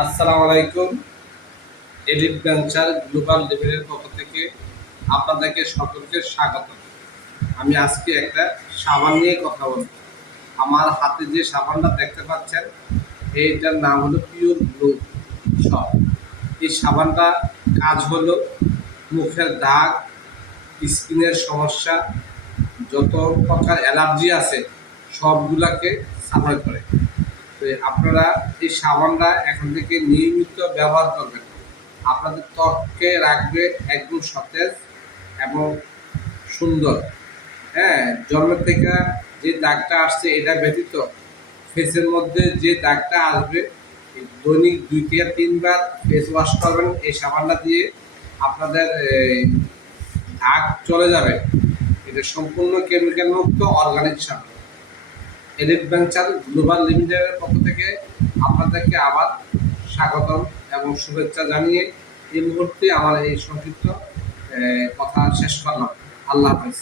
আসসালামু আলাইকুম। Elite venture global লিমিটেডের পক্ষ থেকে আপনাদেরকে সকলকে স্বাগত। আমি আজকে একটা সাবান নিয়ে কথা বলব। আমার হাতে যে সাবানটা দেখতে পাচ্ছেন, এইটার নাম হলো পিওর ব্লু সব। এই সাবানটা কাজ হলো মুখের দাগ, স্কিনের সমস্যা, যত প্রকার অ্যালার্জি আছে সবগুলাকে সাফাই করে। তো আপনারা এই সাবানটা এখন থেকে নিয়মিত ব্যবহার করবেন। আপনাদের ত্বককে রাখবে একদম সতেজ এবং সুন্দর। হ্যাঁ, জন্মের থেকে যে দাগটা আসছে এটা ব্যতীত ফেসের মধ্যে যে দাগটা আসবে, দৈনিক 2 থেকে 3 বার ফেস ওয়াশ করবেন এই সাবানটা দিয়ে। আপনাদের দাগ চলে যাবে। এটা সম্পূর্ণ কেমিক্যাল মুক্ত অর্গানিক সাবান। এলিট ভেঞ্চার গ্লোবাল লিমিটেডের পক্ষ থেকে আপনাদেরকে আবার স্বাগতম এবং শুভেচ্ছা জানিয়ে এই মুহূর্তে আমার এই সংক্ষিপ্ত কথা শেষ করলাম। আল্লাহ হাফেজ।